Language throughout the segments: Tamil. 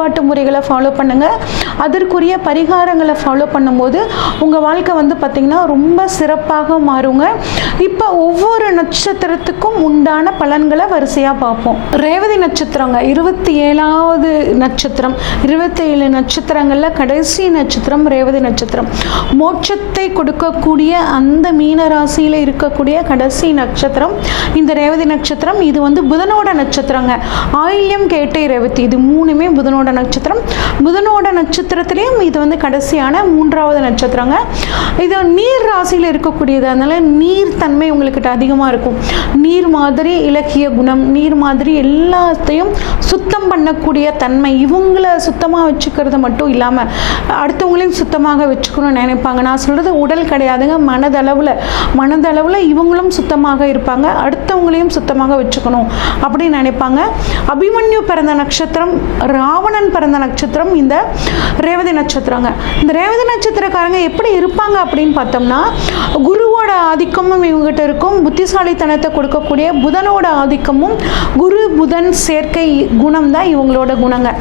வழிபாட்டு முறைகளை ஃபாலோ பண்ணுங்க. அதற்குரிய பரிகாரங்களை ஃபாலோ பண்ணும்போது உங்கள் வாழ்க்கை வந்து பார்த்திங்கன்னா ரொம்ப சிறப்பாக மாறுங்க. இப்போ ஒவ்வொரு நட்சத்திரத்துக்கும் உண்டான பலன்களை வரிசையாக பார்ப்போம். ரேவதி நட்சத்திரங்க இருபத்தி ஏழாவது நட்சத்திரம். இருபத்தி ஏழு நட்சத்திரங்களில் கடைசி நட்சத்திரம் ரேவதி நட்சத்திரம். மோட்சத்தை கொடுக்கக்கூடிய அந்த மீன ராசியில் இருக்கக்கூடிய கடைசி நட்சத்திரம் இந்த ரேவதி நட்சத்திரம். இது வந்து புதனோட நட்சத்திரங்க. ஆயில்யம் கேட்டை ரேவதி. இது மூணுமே புதனோட நட்சத்திரம். புதனோட நட்சத்திரத்திலையும் இது வந்து கடைசியான மூன்றாவது நட்சத்திரங்க. இது நீர் ராசியில் இருக்கக்கூடியது அதனால நீர் தன்மை உங்கள்கிட்ட அதிகமாக இருக்கும். நீர் மாதிரி இலக்கிய குணம் நீர் மாதிரி எல்லாத்தையும் சுத்தம் பண்ணக்கூடிய தன்மை இவங்களை சுத்தமாக வச்சுக்கிறது மட்டும் இல்லாமல் அடுத்தவங்களையும் சுத்தமாக வச்சுக்கணும்னு நினைப்பாங்க. நான் சொல்கிறது உடல் கிடையாதுங்க மனதளவில் மனதளவில் இவங்களும் சுத்தமாக இருப்பாங்க அடுத்தவங்களையும் சுத்தமாக வச்சுக்கணும் அப்படின்னு நினைப்பாங்க. அபிமன்யு பிறந்த நட்சத்திரம் ராவண சந்திரன் பிறந்த நட்சத்திரம் இந்த ரேவதி நட்சத்திரங்க. இந்த ரேவதி நட்சத்திரக்காரங்க எப்படி இருப்பாங்க அப்படின்னு பார்த்தோம்னா குரு குருவோட ஆதிக்கமும் இவங்ககிட்ட இருக்கும். புத்திசாலித்தனத்தை கொடுக்கக்கூடிய புதனோட ஆதிக்கமும் குரு புதன் சேர்க்கை குணம் தான் இவங்களோட குணங்க.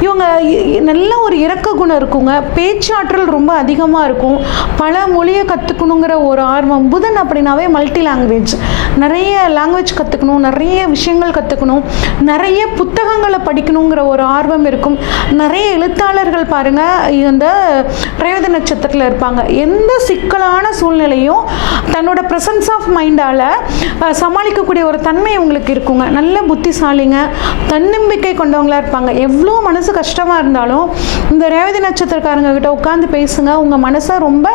இவங்க இ- இ- நல்ல ஒரு இறக்க குணம் இருக்குங்க. பேச்சாற்றல் ரொம்ப அதிகமாக இருக்கும். பல மொழியை கற்றுக்கணுங்கிற ஒரு ஆர்வம். புதன் அப்படின்னாவே மல்டி லாங்குவேஜ் நிறைய லாங்குவேஜ் கற்றுக்கணும் நிறைய விஷயங்கள் கற்றுக்கணும் நிறைய புத்தகங்களை படிக்கணுங்கிற ஒரு ஆர்வம் இருக்கும். நிறைய எழுத்தாளர்கள் பாருங்கள் இந்த ரேவதி நட்சத்திரத்தில் இருப்பாங்க. எந்த சிக்கலான சூழ்நிலையும் தன்னோட ப்ரெசன்ஸ் ஆஃப் மைண்டால் சமாளிக்கக்கூடிய ஒரு தன்மை உங்களுக்கு இருக்குங்க. நல்ல புத்திசாலிங்க தன்னம்பிக்கை கொண்டவங்களா இருப்பாங்க. எவ்வளோ மனசு கஷ்டமாக இருந்தாலும் இந்த ரேவதி நட்சத்திரக்காரங்க கிட்ட உட்காந்து பேசுங்க. உங்கள் மனசை ரொம்ப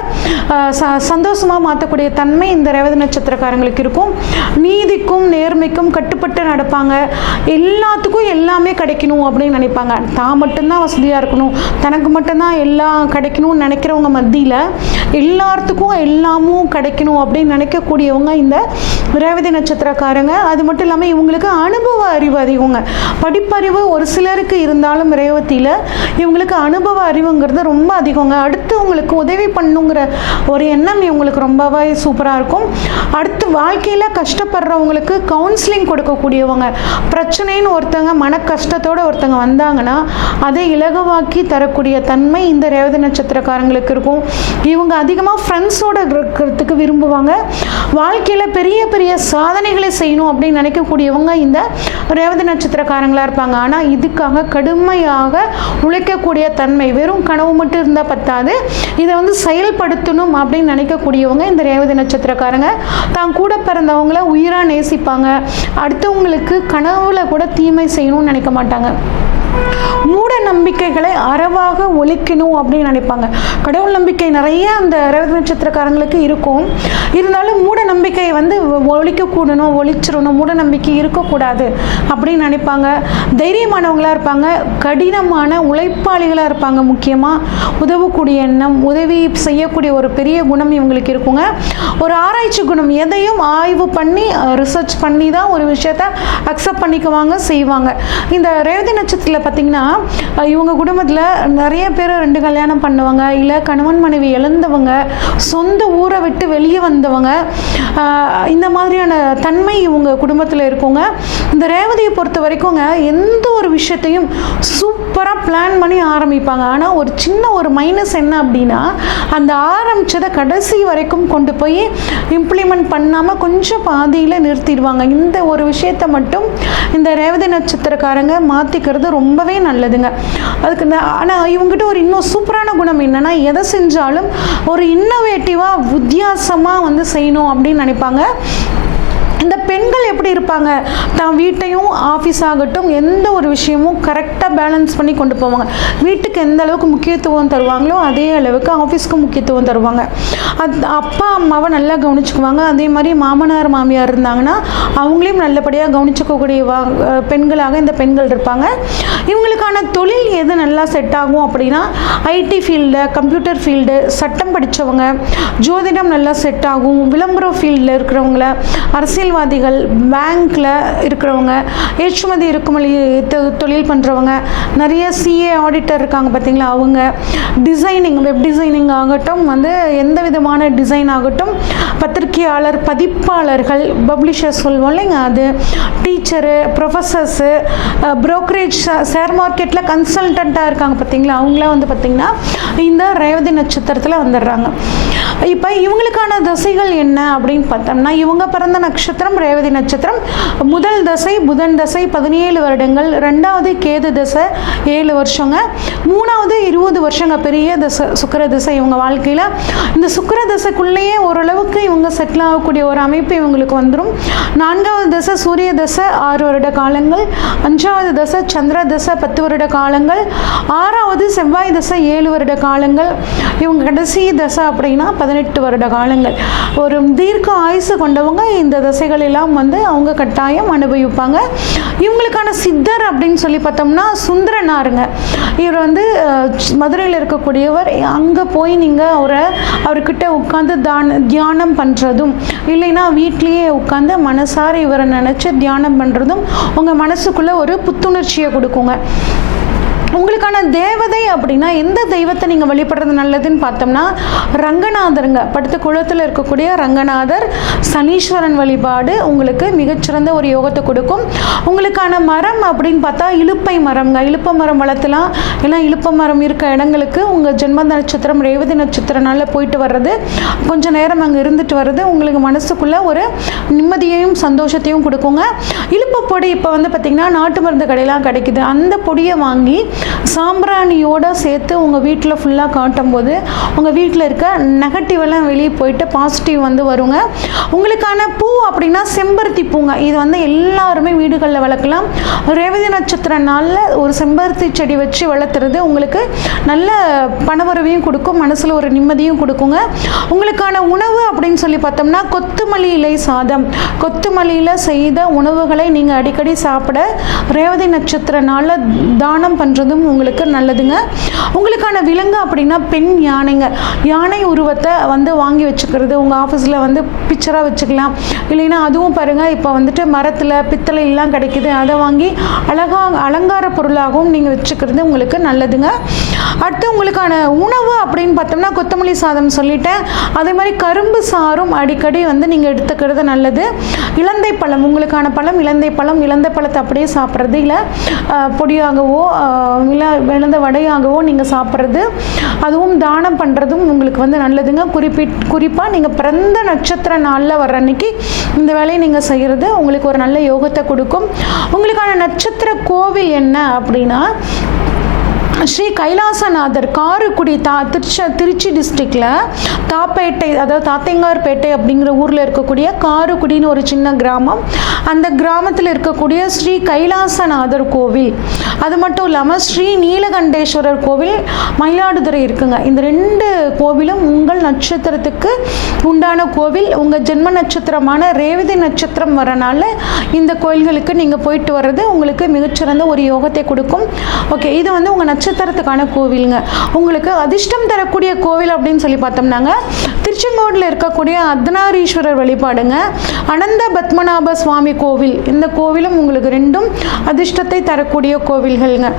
சந்தோஷமாக ச- மாற்றக்கூடிய தன்மை இந்த ரேவதி நட்சத்திரக்காரங்களுக்கு இருக்கும். நீதிக்கும் நேர்மைக்கும் கட்டுப்பட்டு நடப்பாங்க. எல்லாத்துக்கும் எல்லாமே கிடைக்கணும் அப்படின்னு நினைப்பாங்க. தான் மட்டும்தான் வசதியாக இருக்கணும். தனக்கு மட்டும்தான் எல்லாம் கிடைக்கணும்னு நினைக்கிறவங்க மத்தியில் எல்லாத்துக்கும் எல்லாமும் கிடைக்கணும். செய்யணும் அப்படின்னு நினைக்கக்கூடியவங்க இந்த ரேவதி நட்சத்திரக்காரங்க. அது மட்டும் இல்லாமல் இவங்களுக்கு அனுபவ அறிவு அதிகங்க. படிப்பறிவு ஒரு சிலருக்கு இருந்தாலும் ரேவதியில் இவங்களுக்கு அனுபவ அறிவுங்கிறது ரொம்ப அதிகங்க. அடுத்தவங்களுக்கு உதவி பண்ணுங்கிற ஒரு எண்ணம் இவங்களுக்கு ரொம்பவே சூப்பராக இருக்கும். அடுத்து வாழ்க்கையில் கஷ்டப்படுறவங்களுக்கு கவுன்சிலிங் கொடுக்கக்கூடியவங்க. பிரச்சனைன்னு ஒருத்தங்க மன கஷ்டத்தோடு ஒருத்தங்க வந்தாங்கன்னா அதை இலகுவாக்கி தரக்கூடிய தன்மை இந்த ரேவதி நட்சத்திரக்காரங்களுக்கு இருக்கும். இவங்க அதிகமாக ஃப்ரெண்ட்ஸோடு இருக்கிறதுக்கு விரும்புவாங்க. வாழ்க்கையில் பெரிய பெரிய சாதனைகளை செய்யணும் அப்படின்னு நினைக்கக்கூடியவங்க இந்த ரேவதி நட்சத்திரக்காரங்களாக இருப்பாங்க. ஆனால் இதுக்காக கடுமையாக உழைக்கக்கூடிய தன்மை வெறும் கனவு மட்டும் இருந்தால் பத்தாது. இதை வந்து செயல்படுத்தணும் அப்படின்னு நினைக்கக்கூடியவங்க இந்த ரேவதி நட்சத்திரக்காரங்க. தான் கூட பிறந்தவங்கள உயிராக நேசிப்பாங்க. அடுத்தவங்களுக்கு கனவுல கூட தீமை செய்யணும்னு நினைக்க மாட்டாங்க. மூட நம்பிக்கைகளை அறவாக ஒழிக்கணும் அப்படின்னு நினைப்பாங்க. கடவுள் நம்பிக்கை நிறைய அந்த ரேவதி நட்சத்திரக்காரங்களுக்கு இருக்கும். இருந்தாலும் மூட நம்பிக்கையை வந்து ஒழிக்கக்கூடணும் ஒழிச்சிடணும் மூட நம்பிக்கை இருக்கக்கூடாது அப்படின்னு நினைப்பாங்க. தைரியமானவங்களாக இருப்பாங்க. கடினமான உழைப்பாளிகளாக இருப்பாங்க முக்கியமாக உதவக்கூடிய எண்ணம் உதவி செய்யக்கூடிய ஒரு பெரிய குணம் இவங்களுக்கு இருக்குங்க. ஒரு ஆராய்ச்சி குணம் எதையும் ஆய்வு பண்ணி ரிசர்ச் பண்ணி தான் ஒரு விஷயத்த அக்செப்ட் பண்ணிக்குவாங்க செய்வாங்க. இந்த ரேவதி நட்சத்திரத்தில் பார்த்தீங்கன்னா இவங்க குடும்பத்தில் நிறைய பேர் ரெண்டு கல்யாணம் பண்ணுவாங்க இல்லை கணவன் மனைவி இழந்தவங்க சொந்த ஊரை விட்டு வெளியே வந்தவங்க இந்த மாதிரியான தன்மை இவங்க குடும்பத்தில் இருக்குங்க. இந்த ரேவதியை பொறுத்த வரைக்குங்க எந்த ஒரு விஷயத்தையும் சூப்பராக பிளான் பண்ணி ஆரம்பிப்பாங்க. ஆனால் ஒரு சின்ன ஒரு மைனஸ் என்ன அப்படின்னா அந்த ஆரம்பித்ததை கடைசி வரைக்கும் கொண்டு போய் இம்ப்ளிமெண்ட் பண்ணாமல் கொஞ்சம் பாதியில் நிறுத்திடுவாங்க. இந்த ஒரு விஷயத்தை மட்டும் இந்த ரேவதி நட்சத்திரக்காரங்க மாற்றிக்கிறது ரொம்பவே நல்லதுங்க. அதுக்கு இந்த ஆனால் இவங்ககிட்ட ஒரு இன்னும் சூப்பரான குணம் என்னென்னா எதை செஞ்சாலும் ஒரு இன்னோவேட்டிவாக வித்தியாசமாக வந்து செய்யணும் அப்படின்னு நினைப்பாங்க. இந்த பெண்கள் எப்படி இருப்பாங்க? தான் வீட்டையும் ஆஃபீஸ் ஆகட்டும் எந்த ஒரு விஷயமும் கரெக்டாக பேலன்ஸ் பண்ணி கொண்டு போவாங்க. வீட்டுக்கு எந்த அளவுக்கு முக்கியத்துவம் தருவாங்களோ அதே அளவுக்கு ஆஃபீஸ்க்கு முக்கியத்துவம் தருவாங்க. அது அப்பா அம்மாவை நல்லா கவனிச்சுக்குவாங்க. அதே மாதிரி மாமனார் மாமியார் இருந்தாங்கன்னா அவங்களையும் நல்லபடியாக கவனிச்சுக்கக்கூடிய வா- பெண்களாக இந்த பெண்கள் இருப்பாங்க. இவங்களுக்கான தொழில் எது நல்லா செட் ஆகும் அப்படின்னா ஐடி ஃபீல்டு கம்ப்யூட்டர் ஃபீல்டு சட்டம் படித்தவங்க ஜோதிடம் நல்லா செட் ஆகும் விளம்பரம் ஃபீல்டில் இருக்கிறவங்கள அரசியல் அரசியல்வாதிகள் பேங்க்கில் இருக்கிறவங்க ஏற்றுமதி இருக்குமொழி தொ- தொழில் பண்ணுறவங்க நிறைய சிஏ ஆடிட்டர் இருக்காங்க பார்த்தீங்களா அவங்க டிசைனிங் வெப் டிசைனிங் ஆகட்டும் வந்து எந்த விதமான டிசைன் ஆகட்டும் பத்திரிகையாளர் பதிப்பாளர்கள் பப்ளிஷர் சொல்லுவோம் இல்லைங்க அது. டீச்சரு ப்ரொஃபஸர்ஸு ப்ரோக்கரேஜ் ஷேர் மார்க்கெட்டில் கன்சல்டண்ட்டாக இருக்காங்க பார்த்தீங்களா அவங்களாம் வந்து பார்த்திங்கன்னா இந்த ரேவதி நட்சத்திரத்தில் வந்துடுறாங்க. இப்போ இவங்களுக்கான தசைகள் என்ன அப்படின்னு பார்த்தோம்னா இவங்க பிறந்த நட்சத்திரம் ரேவதி நட்சத்திரம். முதல் தசை புதன் தசை பதினேழு வருடங்கள். ரெண்டாவது கேது தசை ஏழு வருஷங்க. மூணாவது இருபது வருஷங்க பெரிய தசை சுக்கிர தசை இவங்க வாழ்க்கையில். இந்த சுக்கர தசைக்குள்ளேயே ஓரளவுக்கு இவங்க செட்டில் ஆகக்கூடிய ஒரு அமைப்பு இவங்களுக்கு வந்துடும் நான்காவது தசை சூரிய தசை ஆறு வருட காலங்கள். அஞ்சாவது தசை சந்திர தசை பத்து வருட காலங்கள். ஆறாவது செவ்வாய் தசை ஏழு வருட காலங்கள். இவங்க கடைசி தசை அப்படின்னா பதினெட்டு வருட காலங்கள். ஒரு தீர்க்க ஆயுசு கொண்டவங்க இந்த தசைகள் எல்லாம் வந்து அவங்க கட்டாயம் அனுபவிப்பாங்க. இவங்களுக்கான சித்தர் அப்படின்னு சொல்லி பார்த்தோம்னா சுந்தரனாருங்க. இவர் வந்து மதுரையில் இருக்கக்கூடியவர். அங்கே போய் நீங்கள் அவரை அவர்கிட்ட உட்காந்து தான தியானம் பண்ணுறதும் இல்லைன்னா வீட்லேயே உட்காந்து மனசார இவரை நினச்சி தியானம் பண்ணுறதும் உங்கள் மனசுக்குள்ளே ஒரு புத்துணர்ச்சியை கொடுக்குங்க. உங்களுக்கான தேவதை அப்படின்னா எந்த தெய்வத்தை நீங்கள் வழிபடுறது நல்லதுன்னு பார்த்தோம்னா ரங்கநாதருங்க. படுத்த குளத்தில் இருக்கக்கூடிய ரங்கநாதர் சனீஸ்வரன் வழிபாடு உங்களுக்கு மிகச்சிறந்த ஒரு யோகத்தை கொடுக்கும். உங்களுக்கான மரம் அப்படின்னு பார்த்தா இலுப்பை மரம்ங்க. இழுப்ப மரம் வளர்த்தலாம். ஏன்னா இழுப்ப மரம் இருக்க இடங்களுக்கு உங்கள் ஜென்ம நட்சத்திரம் ரேவதி நட்சத்திரனால போயிட்டு வர்றது கொஞ்ச நேரம் அங்கே இருந்துட்டு வர்றது உங்களுக்கு மனசுக்குள்ள ஒரு நிம்மதியையும் சந்தோஷத்தையும் கொடுக்குங்க. இலுப்பு பொடி இப்போ வந்து பார்த்திங்கன்னா நாட்டு மருந்து கடையெல்லாம் கிடைக்குது. அந்த பொடியை வாங்கி சாம்பிராணியோடு சேர்த்து உங்கள் வீட்டில் ஃபுல்லாக காட்டும் போது உங்கள் வீட்டில் இருக்க நெகட்டிவ் எல்லாம் வெளியே போயிட்டு பாசிட்டிவ் வந்து வருங்க. உங்களுக்கான பூ அப்படின்னா செம்பருத்தி பூங்க. இது வந்து எல்லாருமே வீடுகளில் வளர்க்கலாம். ரேவதி நட்சத்திர நாளில் ஒரு செம்பருத்தி செடி வச்சு வளர்த்துறது உங்களுக்கு நல்ல பணவரவையும் கொடுக்கும் மனசில் ஒரு நிம்மதியும் கொடுக்குங்க. உங்களுக்கான உணவு அப்படின்னு சொல்லி பார்த்தோம்னா கொத்துமல்லி இலை சாதம். கொத்துமல்லியில் செய்த உணவுகளை நீங்கள் அடிக்கடி சாப்பிட ரேவதி நட்சத்திர நாளில் தானம் பண்ணுறது செய்கிறதும் உங்களுக்கு நல்லதுங்க. உங்களுக்கான விலங்கு அப்படின்னா பெண் யானைங்க. யானை உருவத்தை வந்து வாங்கி வச்சுக்கிறது உங்கள் ஆஃபீஸில் வந்து பிக்சராக வச்சுக்கலாம். இல்லைன்னா அதுவும் பாருங்கள் இப்போ வந்துட்டு மரத்தில் பித்தளை எல்லாம் கிடைக்குது அதை வாங்கி அழகாக அலங்கார பொருளாகவும் நீங்கள் வச்சுக்கிறது உங்களுக்கு நல்லதுங்க. அடுத்து உங்களுக்கான உணவு அப்படின்னு பார்த்தோம்னா கொத்தமல்லி சாதம் சொல்லிட்டேன். அதே மாதிரி கரும்பு சாறும் அடிக்கடி வந்து நீங்கள் எடுத்துக்கிறது நல்லது. இலந்தை பழம் உங்களுக்கான பழம் இலந்தை பழம். இலந்தை பழத்தை அப்படியே சாப்பிட்றது இல்லை பொடியாகவோ இல்லை இழந்த வடையாகவோ நீங்கள் சாப்பிட்றது அதுவும் தானம் பண்ணுறதும் உங்களுக்கு வந்து நல்லதுங்க. குறிப்பிட் குறிப்பாக நீங்கள் பிறந்த நட்சத்திர நாளில் வர்ற அன்னைக்கு இந்த வேலையை நீங்கள் செய்கிறது உங்களுக்கு ஒரு நல்ல யோகத்தை கொடுக்கும். உங்களுக்கான நட்சத்திர கோவில் என்ன அப்படின்னா ஸ்ரீ கைலாசநாதர் காரைக்குடி தா திருச்சி திருச்சி டிஸ்ட்ரிக்டில் தாப்பேட்டை அதாவது தாத்தேங்கார்பேட்டை அப்படிங்கிற ஊரில் இருக்கக்கூடிய காரைக்குடின்னு ஒரு சின்ன கிராமம். அந்த கிராமத்தில் இருக்கக்கூடிய ஸ்ரீ கைலாசநாதர் கோவில். அது மட்டும் இல்லாமல் ஸ்ரீ நீலகண்டேஸ்வரர் கோவில் மயிலாடுதுறை இருக்குங்க. இந்த ரெண்டு கோவிலும் உங்கள் நட்சத்திரத்துக்கு உண்டான கோவில். உங்கள் ஜென்ம நட்சத்திரமான ரேவதி நட்சத்திரம் வரனால இந்த கோயில்களுக்கு நீங்கள் போயிட்டு வர்றது உங்களுக்கு மிகச்சிறந்த ஒரு யோகத்தை கொடுக்கும். ஓகே இது வந்து உங்கள் நட்சத்திரத்துக்கான கோவிலுங்க. உங்களுக்கு அதிர்ஷ்டம் தரக்கூடிய கோவில் அப்படின்னு சொல்லி பார்த்தோம்னாங்க. திருச்செங்கோடில் இருக்கக்கூடிய அர்த்தநாரீஸ்வரர் வழிபாடுங்க. அனந்த பத்மநாப சுவாமி கோவில். இந்த கோவிலும் உங்களுக்கு ரெண்டும் அதிர்ஷ்டத்தை தரக்கூடிய கோவில்கள்ங்க.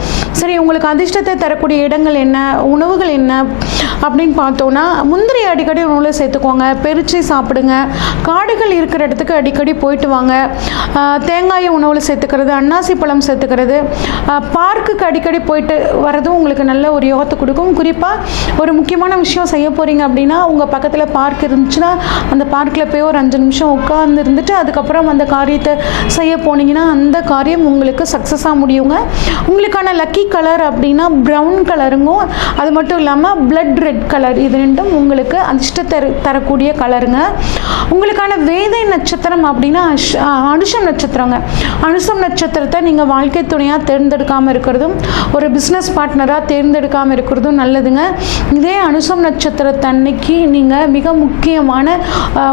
சரி உங்களுக்கு அதிர்ஷ்டத்தை தரக்கூடிய இடங்கள் என்ன? உணவுகள் என்ன? அப்படின்னு பார்த்தோன்னா முந்திரி அடிக்கடி உணவில் சேர்த்துக்கோங்க. பெருச்சி சாப்பிடுங்க. காடுகள் இருக்கிற இடத்துக்கு அடிக்கடி போயிட்டு வாங்க. தேங்காயை உணவில் சேர்த்துக்கிறது அன்னாசி பழம் சேர்த்துக்கிறது. பார்க்குக்கு அடிக்கடி போயிட்டு வரதும் உங்களுக்கு நல்ல ஒரு யோகத்தை கொடுக்கும். குறிப்பாக ஒரு முக்கியமான விஷயம் செய்ய போகிறீங்க அப்படின்னா உங்கள் பக்கத்தில் பார்க் இருந்துச்சுன்னா அந்த பார்க்கில் போய் ஒரு அஞ்சு நிமிஷம் உட்கார்ந்து இருந்துட்டு அதுக்கப்புறம் அந்த காரியத்தை செய்ய போனீங்கன்னா அந்த காரியம் உங்களுக்கு சக்ஸஸாக முடியுங்க. உங்களுக்கான லக்கி கலர் அப்படின்னா ப்ரௌன் கலருங்கும் அது மட்டும் இல்லாமல் பிளட் ரெட் கலர் இது ரெண்டும் உங்களுக்கு அதிர்ஷ்ட தர தரக்கூடிய கலருங்க உங்களுக்கான வேதை நட்சத்திரம் அப்படின்னா அனுஷம் நட்சத்திரங்க. அனுஷம் நட்சத்திரத்தை நீங்கள் வாழ்க்கை துணையாக தேர்ந்தெடுக்காமல் இருக்கிறதும் ஒரு பிஸ்னஸ் பார்ட்னராக தேர்ந்தெடுக்காமல் இருக்கிறதும் நல்லதுங்க. இதே அனுஷம் நட்சத்திரத்தன்னைக்கு நீங்கள் மிக முக்கியமான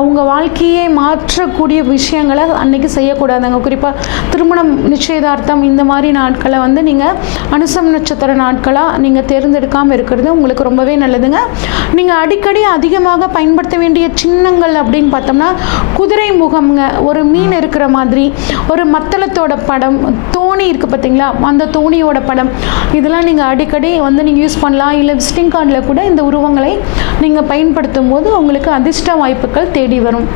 உங்கள் வாழ்க்கையை மாற்றக்கூடிய விஷயங்களை அன்னைக்கு செய்யக்கூடாதுங்க. குறிப்பாக திருமணம் நிச்சயதார்த்தம் இந்த மாதிரி நாட்களை வந்து நீங்கள் அனுசம் நட்சத்திர நாட்களாக நீங்கள் தேர்ந்தெடுக்காமல் இருக்கிறது உங்களுக்கு ரொம்பவே நல்லதுங்க. நீங்கள் அடிக்கடி அதிகமாக பயன்படுத்த வேண்டிய சின்னங்கள் அப்படின்னு பார்த்தோம்னா குதிரை முகம்ங்க. ஒரு மீன் இருக்கிற மாதிரி ஒரு மத்தளத்தோட படம் தோணி இருக்குது பார்த்தீங்களா? அந்த தோணியோட படம். இதெல்லாம் நீங்கள் அடிக்கடி வந்து நீங்கள் யூஸ் பண்ணலாம். இல்லை விசிட்டிங் கார்டில் கூட இந்த உருவங்களை நீங்கள் பயன்படுத்தும் போது உங்களுக்கு அதிர்ஷ்ட வாய்ப்புகள் தேடி வரும்.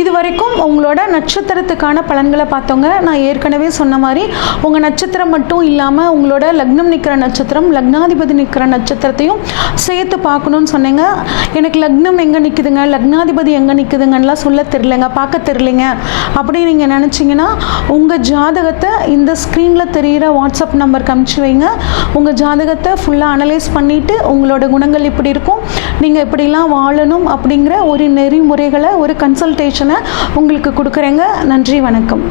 இது வரைக்கும் உங்களோட நட்சத்திரத்துக்கான பலன்களை பார்த்தோங்க நான் ஏற்கனவே சொன்ன மாதிரி உங்கள் நட்சத்திரம் மட்டும் இல்லாமல் உங்களோட லக்னம் நிற்கிற நட்சத்திரம் லக்னாதிபதி நிற்கிற நட்சத்திரத்தையும் சேர்த்து பார்க்கணும்னு சொன்னீங்க. எனக்கு லக்னம் எங்கே நிற்குதுங்க லக்னாதிபதி எங்கே நிற்குதுங்கலாம் சொல்ல தெரிலங்க பார்க்க தெரிலங்க அப்படின்னு நீங்கள் நினச்சிங்கன்னா உங்கள் ஜாதகத்தை இந்த ஸ்க்ரீனில் தெரிகிற வாட்ஸ்அப் நம்பருக்கு அனுப்பிச்சு வைங்க. உங்கள் ஜாதகத்தை ஃபுல்லாக அனலைஸ் பண்ணிவிட்டு உங்களோட குணங்கள் இப்படி இருக்கும். நீங்கள் இப்படிலாம் வாழணும் அப்படிங்கிற ஒரு நெறிமுறைகளை ஒரு கன்சல்டேஷனை உங்களுக்கு கொடுக்குறேங்க. நன்றி வணக்கம்.